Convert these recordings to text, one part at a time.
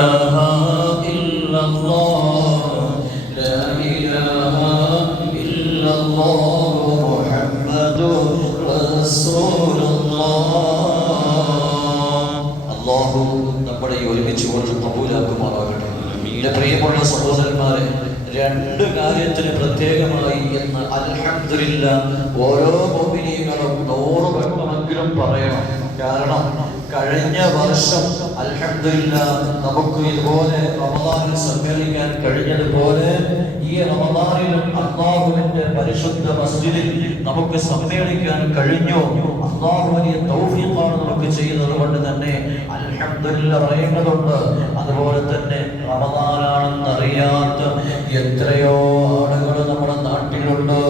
إلا الله لا إله إلا الله محمد رسول الله അല്ലാഹു നമ്മുടെ ഈ ഒരുമിച്ച് കൊണ്ട് കബൂലാക്കുമാറാകട്ടെ. എൻ്റെ പ്രിയമുള്ള സഹോദരന്മാരെ, രണ്ട് കാര്യത്തിന് പ്രത്യേകമായി എന്ന് അൽഹംദുലില്ലാഹ് ഓരോ മുഅ്മിനീങ്ങളും 100 വട്ടമെങ്കിലും പറയണം. കാരണം കഴിഞ്ഞ വർഷം അൽഹംദുലില്ലാഹ് നമുക്ക് ഇതുപോലെ റമദാനിൽ സമ്മേളിക്കാൻ കഴിഞ്ഞതുപോലെ ഈ റമദാനിലും അല്ലാഹുവിന്റെ പരിശുദ്ധ മസ്ജിദിൽ നമുക്ക് സമ്മേളിക്കാൻ കഴിഞ്ഞു. അല്ലാഹു വലിയ തൗഫീഖാണ് നമുക്ക് ചെയ്തത് കൊണ്ട് തന്നെ അൽഹംദുലില്ലാഹ് പറയേണ്ടതുണ്ട്. അതുപോലെ തന്നെ റമദാനാണെന്ന് അറിയാത്ത എത്രയോ ആളുകൾ നമ്മുടെ നാട്ടിലുണ്ട്.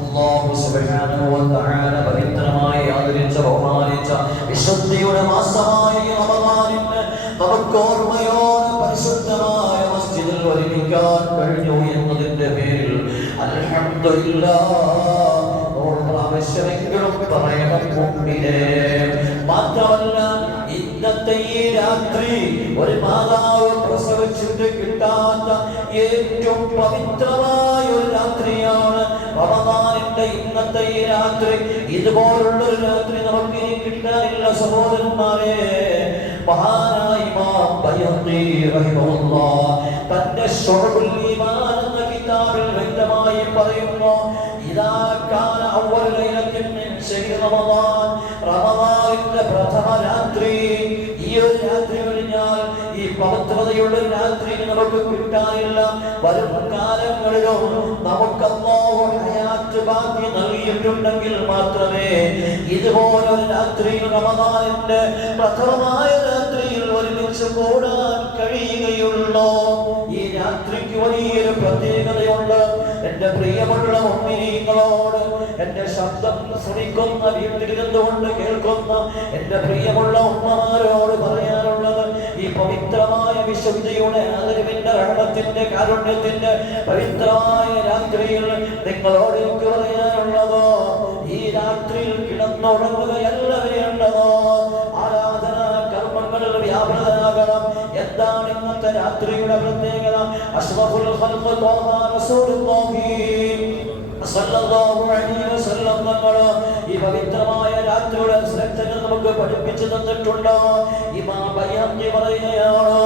അല്ലാഹു സുബ്ഹാനഹു വ തആല പവിത്രമായി ആദരിച്ച ബഹുമാനിച്ച വിശുദ്ധിയുടെ മാസമായ റമദാനിന് നമുക്ക് ഓർമ്മയോടെ പരിശുദ്ധമായ മസ്ജിദിൽ ഒരുമിക്കാൻ കഴിഞ്ഞു എന്നതിന്റെ പേരിൽ അൽഹംദുലില്ലാഹ് പ്രാവശ്യമെങ്കിലും പറയണം മുമ്പിലെ. മാത്രമല്ല ഇന്നത്തെ ഈ രാത്രി ഒരു മാതാവ് പ്രസവിച്ചിട്ട് കിട്ടാത്ത ഏറ്റവും പവിത്രമായ ഒരു രാത്രിയാണ് റമദാനിന്റെ ഇന്നത്തെ ഈ രാത്രി. ഇതുപോലുള്ള ഒരു രാത്രി നമുക്ക് ഇനി കിട്ടാനില്ല സഹോദരന്മാരെ. മഹാനായ ഇമാം ബൈഹഖി റഹിമഹുല്ലാഹ് തന്റെ ശുഅബുൽ ഈമാൻ എന്ന കിതാബിൽ വ്യക്തമായി പറയുന്നു, ഇദാ കാന അവ്വൽ ലൈലത്തിൻ മിൻ ശഹ്രി റമദാൻ, റമദാനിന്റെ പ്രഥമ രാത്രി, ഈ ഒരു രാത്രി കഴിഞ്ഞാൽ ഈ പവിത്രതയുള്ള രാത്രി നമുക്ക് കിട്ടാനില്ല. വരും കാലങ്ങളിലും നമുക്ക് അല്ലാഹു ഹയാത്ത് ബാക്കി നൽകിയിട്ടുണ്ടെങ്കിൽ മാത്രമേ ഇതുപോലെ ഒരു രാത്രിയിൽ റമദാനിന്റെ പ്രഥമമായ രാത്രിയിൽ ഒരുമിച്ച് കൂടാൻ കഴിയുകയുള്ളൂ. ഈ രാത്രിക്ക് വലിയൊരു പ്രത്യേകതയുണ്ട്. എന്റെ പ്രിയമുള്ള മുഅ്മിനീങ്ങളോട്, എന്റെ ശബ്ദം ശ്രവിക്കുന്ന വീട്ടിലിരുന്നുകൊണ്ട് കേൾക്കുന്ന എന്റെ പ്രിയമുള്ള ഉമ്മമാരോട് പറയാനുള്ളത്, ഈ പവിത്രമായ വിശുദ്ധിയുടെ ആദരവിന്റെ റഹ്മത്തിന്റെ കാരുണ്യത്തിന്റെ പവിത്രമായ രാത്രിയിൽ നിങ്ങളോട് എനിക്ക് പറയാനുള്ളത്, ഈ രാത്രിയിൽ കിടന്നുറങ്ങുകയല്ല വേണ്ടതോ, ആരാധനാ കർമ്മങ്ങളിൽ വ്യാപൃതനാകണം. എന്താണ് ഇന്നത്തെ രാത്രിയുടെ പ്രത്യേകത? അഷ്റഫുൽ ഖൽഖ് ത്വാഹ റസൂലുള്ളാഹി സല്ലല്ലാഹു അലൈഹി വസല്ലം തങ്ങൾ ഈ പവിത്രമായ രാത്രിയുടെ ശ്രദ്ധകൾ നമുക്ക് പഠിപ്പിച്ചു തന്നിട്ടുണ്ട്. ഇമാം ബൈഹഖി പറയുകയാണ്,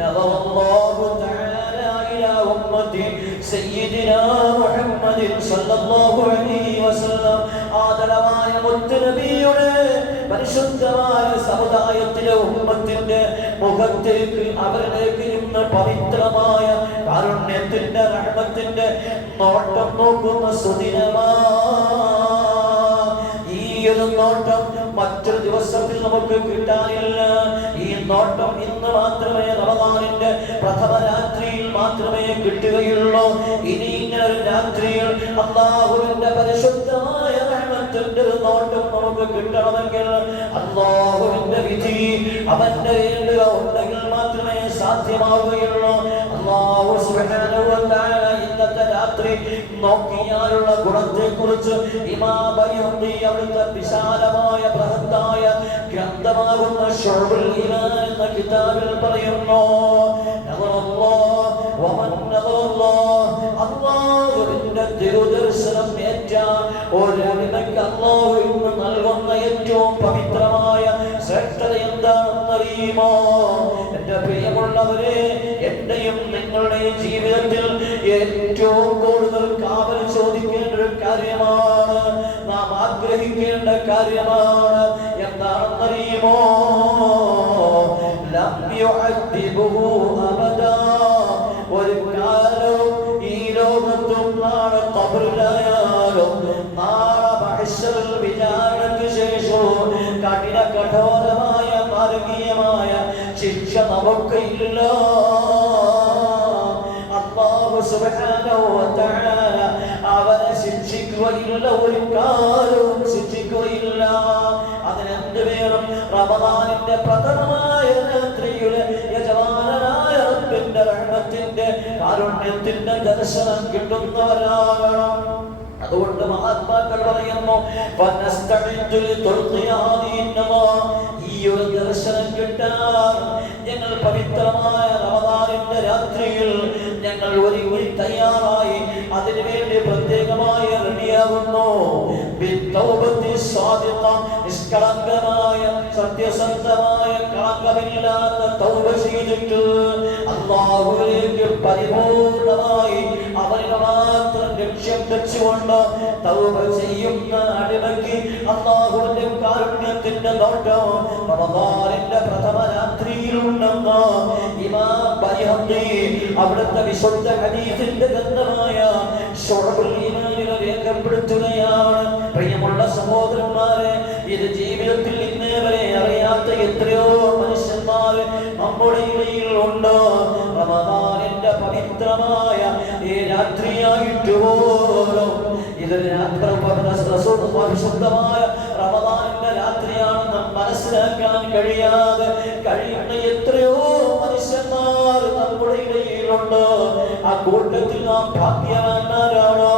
നദറല്ലാഹു തആല ഇലാ ഉമ്മത്തി സയ്യിദിനാ മുഹമ്മദിൻ സല്ലല്ലാഹു അലൈഹി വസല്ലം, ആദരവായ മുത്തുനബിയുടെ പരിശുദ്ധമായ സമുദായത്തിലെ ഉമ്മത്തിന്റെ മുഖത്തേക്ക്, അവരിലേക്ക് ഇന്ന് പവിത്രമായ കാരുണ്യത്തിന്റെ റഹ്മത്തിന്റെ നോട്ടം നോക്കുന്ന സുദിനമാ. ഈ ഒരു നോട്ടം മറ്റൊരു ദിവസത്തിൽ നമുക്ക് കിട്ടാനില്ല. ഈ നോട്ടം ഇന്ന് മാത്രമേ റമദാനിന്റെ പ്രഥമ രാത്രിയിൽ മാത്രമേ കിട്ടുകയുള്ളൂ. ഇനി ഇങ്ങനെ ഒരു രാത്രിയിൽ അല്ലാഹുവിന്റെ പരിശുദ്ധമായ റഹ്മത്തിന്റെ ഒരു നോട്ടം നമുക്ക് കിട്ടണമെങ്കിൽ അല്ലാഹുവിന്റെ വിധി അവന്റെ കയ്യിൽ ഉണ്ടെങ്കിൽ മാത്രമേ സാധ്യമാവുകയുള്ളൂ. അല്ലാഹു സുബ്ഹാനഹു വ തആല ഇന്നത്തെ രാത്രി നോക്കിയാലുള്ള ഗുണത്തെ കുറിച്ച് ഇമാം ബൈഹഖി അവിടുത്തെ വിശാലമായ ബൃഹത്തായ ഗ്രന്ഥമാകുന്ന ശുഅബുൽ ഈമാൻ എന്ന കിതാബിൽ പറയുന്നു, അല്ലാഹുവിന്റെ തിരുദർശനം ഏറ്റ ഒരടിമയ്ക്ക് അല്ലാഹു ഇന്ന് നൽകുന്ന ഏറ്റവും പവിത്രമായ ശ്രേഷ്ഠത എന്താണെന്നറിയുമോ? എന്റെ പ്രിയമുള്ളവരെ, എന്റെയും നിങ്ങളുടെയും ജീവിതത്തിൽ ഏറ്റവും കൂടുതൽ കാവൽ ചോദിക്കേണ്ട ഒരു കാര്യമാണ്, നാം ആഗ്രഹിക്കേണ്ട കാര്യമാണ്. എന്താണെന്നറിയുമോ? ലം യുഅദ്ദിബുഹു അബദാ, ഒരു കാലവും ഈ ലോകത്തും നാളെ ഖബറിലായാലും നാളെ മഹ്ശറിൽ വിചാരണയ്ക്ക് ശേഷവും കഠിന കഠോരമായ മാർഗീയമായ ശിക്ഷ നമുക്കില്ല. അല്ലാഹു സുബ്ഹാനഹു വ തആല അവനെ ശിക്ഷിക്കുകയില്ല, ഒരു കാലവും ശിക്ഷിക്കുകയില്ല. അതിനെന്ത് വേണം? റമദാനിന്റെ പ്രഥമമായ രാത്രിയുടെ യജമാനനായ റബ്ബിന്റെ റഹ്മത്തിന്റെ കാരുണ്യത്തിന്റെ ദർശനം കിട്ടുന്നവരാകണം. അതുകൊണ്ട് മഹാത്മാക്കൾ പറയുന്നു, ഈ ഈ ഒരു ദർശനം കിട്ടാൻ ഞങ്ങൾ പവിത്രമായ റമദാനിന്റെ രാത്രിയിൽ ഞങ്ങൾ ഒരുങ്ങി തയ്യാറായി അതിനുവേണ്ടി പ്രത്യേകമായി റെഡിയാകുന്നു. നിഷ്കളങ്കമായ സത്യസന്ധമായ കളങ്കമില്ലാത്ത തൗബ ചെയ്തിട്ട് അല്ലാഹുവിലേക്ക് പരിപൂർണമായി അവനെ മാത്രം ലക്ഷ്യം വെച്ചുകൊണ്ട് തൗബ ചെയ്യുന്ന അടിമയ്ക്ക് അല്ലാഹുവിന്റെ കാരുണ്യത്തിന്റെ നോട്ടം റമദാനിന്റെ പ്രഥമ രാത്രിയിലുണ്ടെന്ന് ഇമാം ബൈഹഖി അവിടുത്തെ വിശുദ്ധ ഹദീസിന്റെ ഗ്രന്ഥമായ ശുഅബുൽ ഈമാനിൽ രേഖപ്പെടുത്തുകയാണ്. പ്രിയമുള്ള സഹോദരന്മാരെ, ഇത് ജീവിതത്തിൽ ഇന്നേ വരെ അറിയാത്ത എത്രയോ മനുഷ്യന്മാർ നമ്മുടെ ഇടയിൽ ഉണ്ട്. റമദാനിന്റെ പവിത്രമായ ഈ രാത്രിയായിട്ട് പോലും ഇത് വിശുദ്ധമായ റമദാനിന്റെ രാത്രിയാണെന്ന് മനസ്സിലാക്കാൻ കഴിയാതെ കഴിയുന്ന എത്രയോ മനുഷ്യന്മാർ നമ്മുടെ ഇടയിലുണ്ട്. ആ കൂട്ടത്തിൽ നാം ഭാഗ്യവാന്മാരാണോ?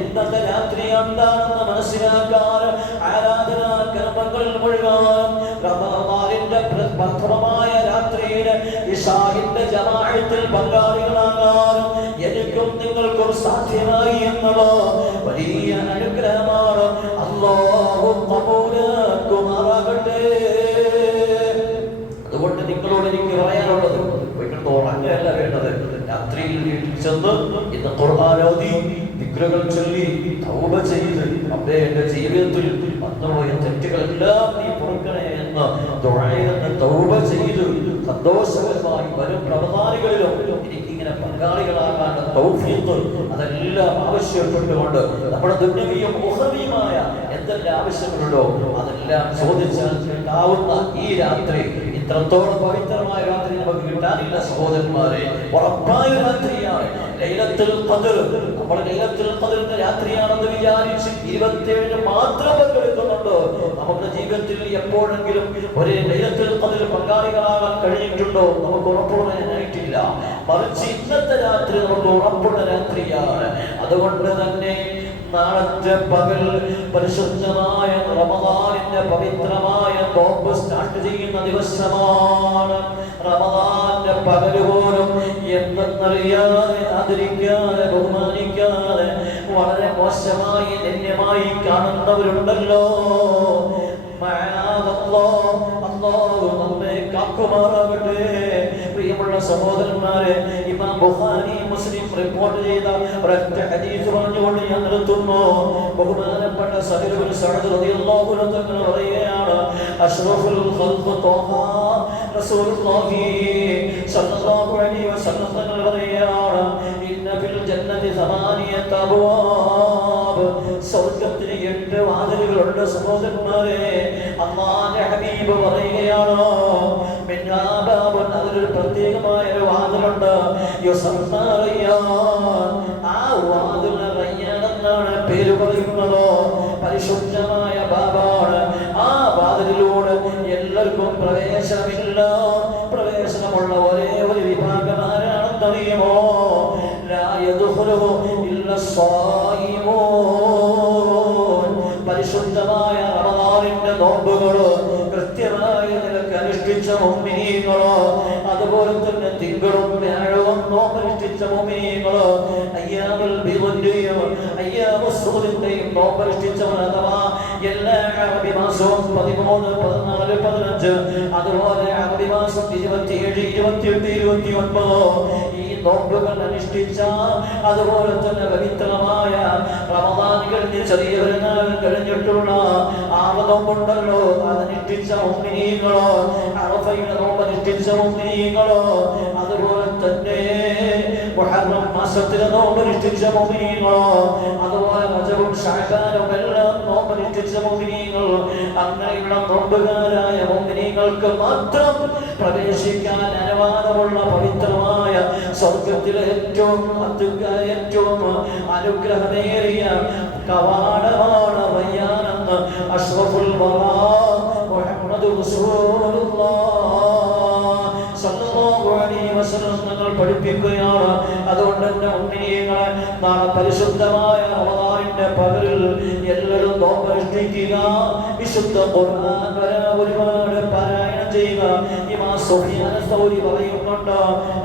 ഇന്നത്തെ രാത്രി എന്താണെന്ന് മനസ്സിലാക്കാൻ ആരാധനാ കർമ്മങ്ങളിൽ മുഴുവൻ റമദാനിന്റെ പ്രഥമമായ രാത്രിയിൽ ഇശാഇന്റെ ജമാഅത്തിൽ പങ്കാളികളാകാൻ എനിക്കും നിങ്ങൾക്കും സാധ്യമായി എന്നുള്ള വലിയ അനുഗ്രഹമാണ്. അല്ലാഹു ഖബൂലാക്കുമാറാകട്ടെ. അതുകൊണ്ട് നിങ്ങളോട് എനിക്ക് പറയാനുള്ളത്, ഉറങ്ങല്ല വേണ്ടത്. രാത്രിയിൽ വീട്ടിൽ ചെന്ന് ഇന്ന് ഖുർആൻ ഓതി ദിക്റുകൾ ചൊല്ലി തൗബ ചെയ്ത് അബ്ബേ എന്റെ ജീവിതത്തിൽ വന്നുപോയ തെറ്റുകളെല്ലാം നീ പൊറുക്കണേ എന്ന് ദുആയിന്ന് തൗബ ചെയ്ത് സന്തോഷകരമായി വരും റമദാനുകളിലും എനിക്കിങ്ങനെ പങ്കാളികളാകാൻ തൗഫീഖ് അതെല്ലാം ആവശ്യപ്പെട്ടുകൊണ്ട് നമ്മുടെ ദുനിയവിയും ഉഖ്റവിയുമായ എന്തെല്ലാം ആവശ്യങ്ങളുണ്ടോ അതെല്ലാം ചോദിച്ചാൽ കിട്ടാവുന്ന ഈ രാത്രി, ഇത്രത്തോളം പവിത്രമായ രാത്രി നമുക്ക് കിട്ടാനില്ല സഹോദരന്മാരെ. ഉറപ്പായ രാത്രിയാണ് ലൈലത്തുൽ ഖദ്ർ. നമ്മൾ ലൈലത്തുൽ ഖദ്റിന്റെ രാത്രിയാണെന്ന് വിചാരിച്ച് 27 മാത്രം പങ്കെടുക്കുന്നുണ്ട്. നമ്മുടെ ജീവിതത്തിൽ എപ്പോഴെങ്കിലും ഒരു ലൈലത്തുൽ ഖദ്ർ പങ്കാളികളാകാൻ കഴിഞ്ഞിട്ടുണ്ടോ? നമുക്ക് ഉറപ്പുള്ളതായിട്ടില്ല. മറിച്ച് ഇന്നത്തെ രാത്രി നമുക്ക് ഉറപ്പുള്ള രാത്രിയാണ്. അതുകൊണ്ട് തന്നെ നാളത്തെ പകൽ പരിശുദ്ധമായ റമദാനിന്റെ പവിത്രമായ നോമ്പ് സ്റ്റാർട്ട് ചെയ്യുന്ന ദിവസമാണ്. റമദാന്റെ പകൽ പോലും എന്തെന്നറിയാതെ ആദരിക്കാതെ ബഹുമാനിക്കാതെ വളരെ മോശമായി ധന്യമായി കാണുന്നവരുണ്ടല്ലോ. അല്ലാഹു നമ്മെ കാക്കുമാറാകട്ടെ. പ്രിയമുള്ള സഹോദരന്മാരെ, ഇമാം ബുഖാരി മുസ്ലിം റിപ്പോർട്ട് ചെയ്ത ഒരൊറ്റ ഹദീസ് പറഞ്ഞുകൊണ്ട് ഞാൻ നിർത്തുന്നു. ബഹുമാനപ്പെട്ട സഹൽ ഇബ്നു സഅദ് റളിയല്ലാഹു അൻഹു തങ്ങൾ പറയുകയാണ്, അഷ്റഫുൽ ഖൽഖ് ത്വാഹ റസൂലുള്ളാഹി സ്വല്ലല്ലാഹു അലൈഹി വസല്ലം തങ്ങൾ പറയുകയാണ്, ഇന്ന ഫിൽ ജന്നതി സമാനിയത അബ്വാബ്. സ്വർഗ്ഗത്തിന് 8 വാതിലുകളുണ്ട് സഹോദരന്മാരെ. അല്ലാഹുവിന്റെ ഹബീബ് പറയുകയാണ്, മിൻഹാ ബാബുൻ, അതിലൊരു പ്രത്യേകമായ ഒരു വാതിലുണ്ട്, യുസമ്മാ റയ്യാൻ. ആ വാതിലിന് റയ്യാൻ എന്നാണ് പേര് പറയുന്നത്. പരിശുദ്ധമായ ബാബാണ്. ആ വാതിലിലൂടെ എല്ലാവർക്കും പ്രവേശനമില്ല. പ്രവേശനമുള്ള ഒരേ ഒരു വിഭാഗം ആരാണെന്നറിയുമോ? ലാ യദ്ഖുലുഹു ഇല്ല സ്വായിമൂൻ. പരിശുദ്ധമായ റമദാനിന്റെ നോമ്പുകളോ കൃത്യമായ നിലക്ക് അനുഷ്ഠിച്ച മുഅ്മിനീങ്ങളോ, അതുപോലെ തന്നെ തിങ്കളും വ്യാഴവും നോമ്പനുഷ്ഠിച്ച മുഅ്മിനീങ്ങളോ, അയ്യാമുൽ ബിദ്റിയും അയ്യാമുസ് സൂദിന്റെയും നോമ്പനുഷ്ഠിച്ചവർ, അഥവാ എല്ലാ അറബി മാസവും 13, 14, 15, അതുപോലെ അറബി മാസം 27, 28, 29 ഈ നോമ്പുകൾ അനുഷ്ഠിച്ച, അതുപോലെ തന്നെ പവിത്രമായ റമദാൻ കഴിഞ്ഞ് ചെറിയ പെരുന്നാൾ കഴിഞ്ഞിട്ടുള്ള 6 നോമ്പുണ്ടല്ലോ, അതനുഷ്ഠിച്ച മുഅ്മിനീങ്ങളോ, അറഫയുടെ നോമ്പനുഷ്ഠിച്ച മുഅ്മിനീങ്ങളോ, അതുപോലെ തന്നെ മുഹറം മാസത്തിലെ നോമ്പനുഷ്ഠിച്ച മുഅ്മിനീങ്ങളോ, അതുപോലെ റജബും ശഅബാനും എല്ലാം നോമ്പനുഷ്ഠിച്ച മുഅ്മിനീങ്ങൾ, അങ്ങനെയുള്ള നോമ്പുകാരായ മുഅ്മിനീങ്ങൾക്ക് മാത്രം പ്രവേശിക്കാൻ അനുവാദമുള്ള പവിത്രമായ സ്വർഗ്ഗത്തിലെ ഏറ്റവും അനുഗ്രഹമേറിയ കവാടമാണ് റയ്യാനെന്ന് അഷ്റഫുൽ വറാ മുഹമ്മദ് റസൂലുള്ളാഹ് സ്വല്ലല്ലാഹു അലൈഹി വസല്ലം തങ്ങൾ പഠിപ്പിക്കുകയാണ്. അതുകൊണ്ട് എന്റെ മുഅ്മിനീങ്ങളെ, നാളെ പരിശുദ്ധമായ റമദാനിന്റെ പകലിൽ എല്ലാവരും നോമ്പനുഷ്ഠിക്കുക. വിശുദ്ധ ഖുർആൻ ഒരുപാട് പാരായണം ചെയ്യുക. ഇമാം സുഫിയാൻ സൗരി പറയുന്നുണ്ട്,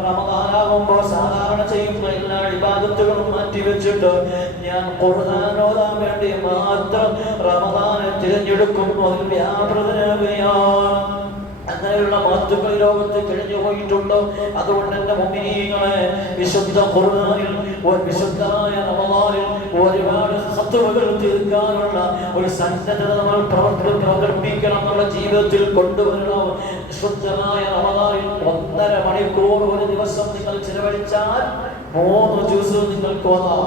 റമദാനാകുമ്പോൾ സാധാരണ ചെയ്യുന്ന എല്ലാ ഇബാദത്തുകളും മാറ്റിവെച്ചിട്ട് ഞാൻ ഖുർആൻ ഓതാൻ വേണ്ടി മാത്രം റമദാനെ തിരഞ്ഞെടുക്കുന്നു, അതിൽ വ്യാപൃതനാകുകയാണ്. അങ്ങനെയുള്ള മഹത്തുക്കൾ ലോകത്ത് കഴിഞ്ഞു പോയിട്ടുണ്ടോ? അതുകൊണ്ട് എന്റെ മുഅ്മിനീങ്ങളെ, വിശുദ്ധ ഖുർആനിൽ വിശുദ്ധമായ റമദാനിൽ ഒരുപാട് ഖത്വകൾ തീർക്കാനുള്ള ഒരു സന്നദ്ധത നമ്മൾ പ്രകടിപ്പിക്കണം, നമ്മുടെ ജീവിതത്തിൽ കൊണ്ടുവരണം. വിശുദ്ധമായ റമദാനിൽ 1.5 മണിക്കൂർ ഒരു ദിവസം നിങ്ങൾ ചിലവഴിച്ചാൽ 3 ജ്യൂസ് നിങ്ങൾക്ക് ഓതാം.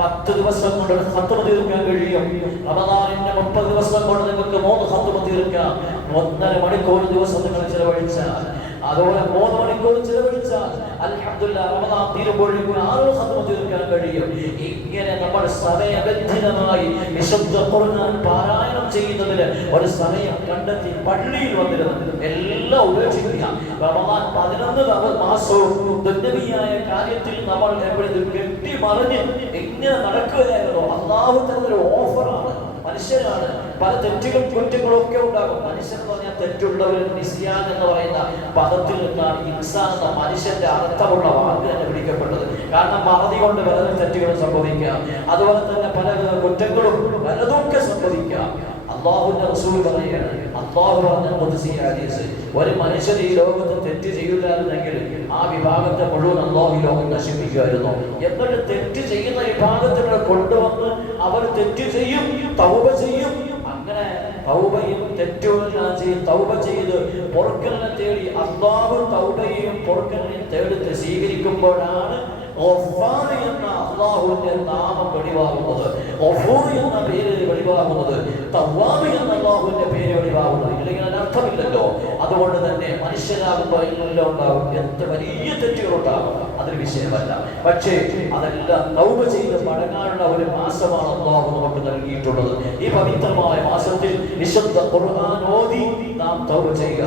10 ദിവസം കൊണ്ട് ഖത്വ തീർക്കാൻ കഴിയും. റമദാനിന്റെ 30 ദിവസം കൊണ്ട് നിങ്ങൾക്ക് 3 ഖത്വ തീർക്കാം. 1.5 മണിക്കൂർ ദിവസം നിങ്ങൾ ചിലവഴിച്ചാൽ, അതുപോലെ 3 മണിക്കൂർ ചിലവഴിച്ചാൽ അൽഹംദുലില്ലാഹ് റമദാൻ തീരുമ്പോഴേക്കും 6 ഖത്വ തീർക്കാൻ കഴിയും. ഇങ്ങനെ നമ്മൾ സമയബന്ധിതമായി വിശുദ്ധ ഖുർആൻ പാരായണം ചെയ്യുന്നതിന് ഒരു സമയം കണ്ടെത്തി പള്ളിയിൽ വന്നിരുന്നത് എല്ലാം ഉപേക്ഷിക്കുക. റമദാൻ 11 മാസവും ദുന്യവിയായ കാര്യത്തിൽ നമ്മൾ എപ്പോഴും കെട്ടി മറിഞ്ഞ് എങ്ങനെ നടക്കുകയായിരുന്നു. അല്ലാഹു തന്നൊരു ഓഫറാണ്. മനുഷ്യരാണ്, പല തെറ്റുകളും കുറ്റങ്ങളും ഒക്കെ ഉണ്ടാകും. മനുഷ്യൻ എന്ന് പറഞ്ഞാൽ തെറ്റുള്ളവർ. നിസ്യാൻ എന്ന് പറയുന്ന പദത്തിൽ നിന്നാണ് ഇൻസാൻ എന്ന മനുഷ്യന്റെ അർത്ഥമുള്ള വാക്ക് തന്നെ പിടിക്കപ്പെട്ടത്. കാരണം മറതി കൊണ്ട് പല തെറ്റുകളും സംഭവിക്കാം, അതുപോലെ തന്നെ പല കുറ്റങ്ങളും പലതൊക്കെ സംഭവിക്കാം. അല്ലാഹുവിന്റെ റസൂൽ പറയുകയാണ്, അല്ലാഹു പറഞ്ഞ ഖുദ്സി ഹദീസ്, ഒരു മനുഷ്യൻ ഈ ലോകത്ത് തെറ്റ് ചെയ്യില്ലായിരുന്നെങ്കിൽ ആ വിഭാഗത്തെ മുഴുവൻ അല്ലാഹു ഈ ലോകം നശിപ്പിക്കുമായിരുന്നു. എന്നിട്ട് തെറ്റ് ചെയ്യുന്ന വിഭാഗത്തിനെ കൊണ്ടുവന്ന് അവർ തെറ്റ് ചെയ്യും, തൗബ ചെയ്യും. അങ്ങനെ തൗബയും തെറ്റുമെല്ലാം ചെയ്ത് തൗബ ചെയ്ത് പൊറുക്കലിനെ തേടി അല്ലാഹു തൗബയും പൊറുക്കലിനെയും തേടി സ്വീകരിക്കുമ്പോഴാണ് ഗഫാർ എന്ന അല്ലാഹുവിന്റെ നാമം വെളിവാകുന്നത്, ഗഫൂർ എന്ന പേര് വെളിവാകുന്നത്, തവ്വാബ് എന്ന അല്ലാഹുവിന്റെ പേര് വെളിവാകുന്നത്. ഇല്ലെങ്കിൽ അതിനർത്ഥമില്ലല്ലോ. അതുകൊണ്ട് തന്നെ മനുഷ്യരാകുമ്പോൾ എല്ലാം ഉണ്ടാകും, എന്ത് വലിയ തെറ്റുകളുണ്ടാകും, അതൊരു വിഷയമല്ല. പക്ഷേ അതെല്ലാം തൗബ ചെയ്ത് മടങ്ങാനുള്ള ഒരു മാസമാണ് അല്ലാഹു നമുക്ക് നൽകിയിട്ടുള്ളത്. ഈ പവിത്രമായ മാസത്തിൽ വിശുദ്ധ ഖുർആൻ ഓതി നാം തൗബ ചെയ്യുക.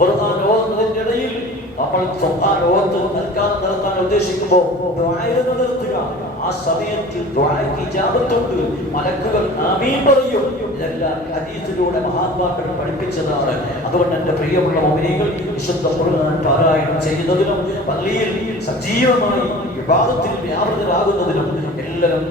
ഖുർആൻ ഓതുന്നതിന്റെ ഇടയിൽ നമ്മൾ ഖുർആൻ ഓത്ത് നിർത്താൻ ഉദ്ദേശിക്കുമ്പോൾ ദുആയിലൊന്ന് നിർത്തുക. ആ സമയത്ത് ദുആയ്ക്ക് ഇജാബത്തുണ്ട്, മലക്കുകൾ ആമീൻ പറയും. ഇതെല്ലാം ഹദീസിലൂടെ മഹാത്മാക്കൾ പഠിപ്പിച്ചതാണ്. അതുകൊണ്ട് എന്റെ പ്രിയമുള്ള മുഅ്മിനീങ്ങൾ, വിശുദ്ധ ഖുർആൻ പാരായണം ചെയ്യുന്നതിനും പള്ളിയിൽ സജീവമായി ഇബാദത്തിൽ വ്യാപൃതരാകുന്നതിനും എല്ലാവരും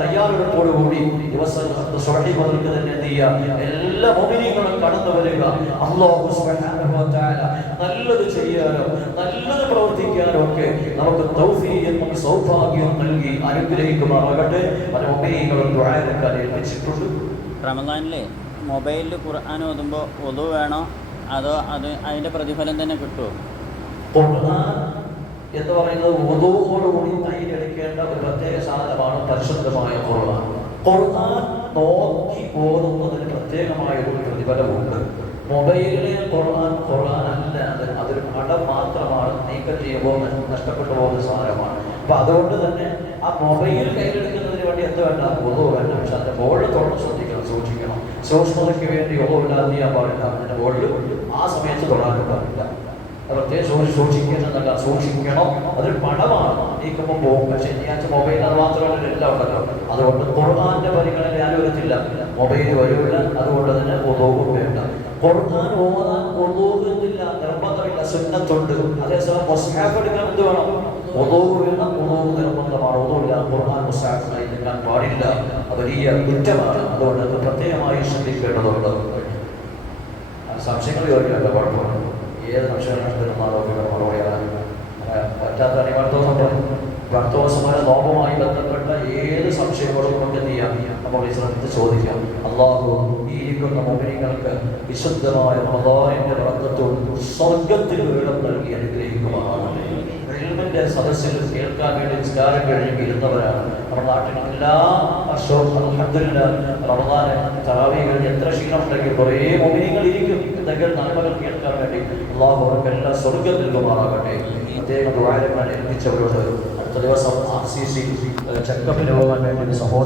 തയ്യാറെടുപ്പോടുകൂടി ദിവസം സുബ്ഹി മുതൽക്ക് തന്നെ എന്ത് ചെയ്യുക, എല്ലാ മുഅ്മിനീങ്ങളും കടന്നു വരിക. അല്ലാഹു സുബ്ഹാനഹു വ തആല നല്ലത് ചെയ്യാനോ നല്ലത് പ്രവർത്തിക്കാനോ ഒക്കെ നമുക്ക് തൗഫീഖും സൗഭാഗ്യവും നൽകി അനുഗ്രഹിക്കുമാറാകട്ടെ. പല മുഅ്മിനീങ്ങളും ദുആ എടുക്കാൻ ഏൽപ്പിച്ചിട്ടുണ്ട്. റമദാനിലെ മൊബൈലിൽ ഖുർആൻ ഓതുമ്പോൾ വുളു വേണോ അതോ അതിൻ്റെ പ്രതിഫലം തന്നെ കിട്ടുമോ? ഖുർആൻ എന്ന് പറയുന്നത് വുളൂഓടുകൂടി കയ്യിലെടുക്കേണ്ട ഒരു പ്രത്യേക സാധനമാണ് പരിശുദ്ധമായ ഖുർആൻ. ഖുർആൻ നോക്കി ഓതുന്നതിന് പ്രത്യേകമായ ഒരു പ്രതിഫലമുണ്ട്. മൊബൈലിലെ ഖുർആൻ അല്ല, അതൊരു പടം മാത്രമാണ്, നീക്കം ചെയ്യുമ്പോൾ നഷ്ടപ്പെട്ടു പോകുന്ന സാധനമാണ്. അപ്പൊ അതുകൊണ്ട് തന്നെ ആ മൊബൈൽ കയ്യിലെടുക്കുന്നതിന് വേണ്ടി എന്ത് വേണ്ട, വുളു വേണ്ട. പക്ഷെ അതിന്റെ ബോർഡ് തുറന്ന് ശ്രദ്ധിക്കണം, സൂക്ഷിക്കണം. സൂക്ഷ്മതയ്ക്ക് വേണ്ടി വുളുവില്ലാതെ ചെയ്യാൻ പാടില്ല. അതിന്റെ ബോർഡ് ആ സമയത്ത് തൊടാനും പാടില്ല. പ്രത്യേകം സൂക്ഷിക്കേണ്ടതല്ല, സൂക്ഷിക്കണം. അതൊരു പടമാണ്, നീക്കുമ്പോൾ പോകും. പക്ഷെ ശനിയാഴ്ച മൊബൈൽ അത് മാത്രമല്ല എല്ലാം ഉണ്ടല്ലോ. അതുകൊണ്ട് ഖുർആന്റെ പരിഗണന അനുവദിച്ചില്ല, മൊബൈൽ വരില്ല. അതുകൊണ്ട് തന്നെ വുളൂവും വേണ്ട. ഖുർആൻ ഓതാൻ വുളൂ എന്നില്ല, നിർബന്ധമില്ല, സുന്നത്തുണ്ട്. അതേസമയം മുസ്ഹഫ് എടുക്കാൻ എന്ത് വേണം? വുളൂ വേണം. വുളൂ നിർബന്ധമാണ്. വുളൂല്ല ഖുർആൻ മുസ്ഹഫായി എടുക്കാൻ പാടില്ല, അത് വലിയ കുറ്റമാണ്. അതുകൊണ്ട് അത് പ്രത്യേകമായി ശ്രദ്ധിക്കേണ്ടതുണ്ട്. സംശയങ്ങൾ ചോദിക്കാത്ത കുഴപ്പമാണ്. ഏത് സംശയങ്ങളും മറുപടിയാണ് പറ്റാത്ത വർത്തമാന നോമ്പുമായി ബന്ധപ്പെട്ട ഏത് സംശയങ്ങളും കൊണ്ട് എന്ത് ചെയ്യാം, നമ്മൾ ഈ ശ്രദ്ധ ചോദിക്കാം. അല്ലാഹു ഈ ഇരിക്കുന്ന മുഅ്മിനീങ്ങൾക്ക് വിശുദ്ധമായ റമദാനിന്റെ ബറക്കത്തോട് സ്വർഗ്ഗത്തിൽ വീടും നൽകി അനുഗ്രഹിക്കുമാറാകട്ടെ. ഇൽമിന്റെ സദസ്സിൽ കേൾക്കാൻ വേണ്ടി നിസ്കാരം കഴിഞ്ഞ് ഇരുന്നവരാണ് നമ്മുടെ നാട്ടിൽ എല്ലാ വർഷവും. അൽഹംദുലില്ലാഹ് റമദാന് തറാവീഹ് കഴിഞ്ഞ് എത്ര ക്ഷീണമുണ്ടെങ്കിൽ കുറേ മുഅ്മിനീങ്ങൾ ഇരിക്കും എന്തെങ്കിലും നന്മകൾ കേൾക്കാൻ വേണ്ടി. അല്ലാഹു അവർക്കെല്ലാം സ്വർഗ്ഗം നൽകുമാറാകട്ടെ. പ്രത്യേകം ദുആ ഏൽപ്പിച്ചവരോട് അടുത്ത ദിവസം RCC ചെക്കപ്പിന് പോകാൻ വേണ്ടി സഹോദരൻ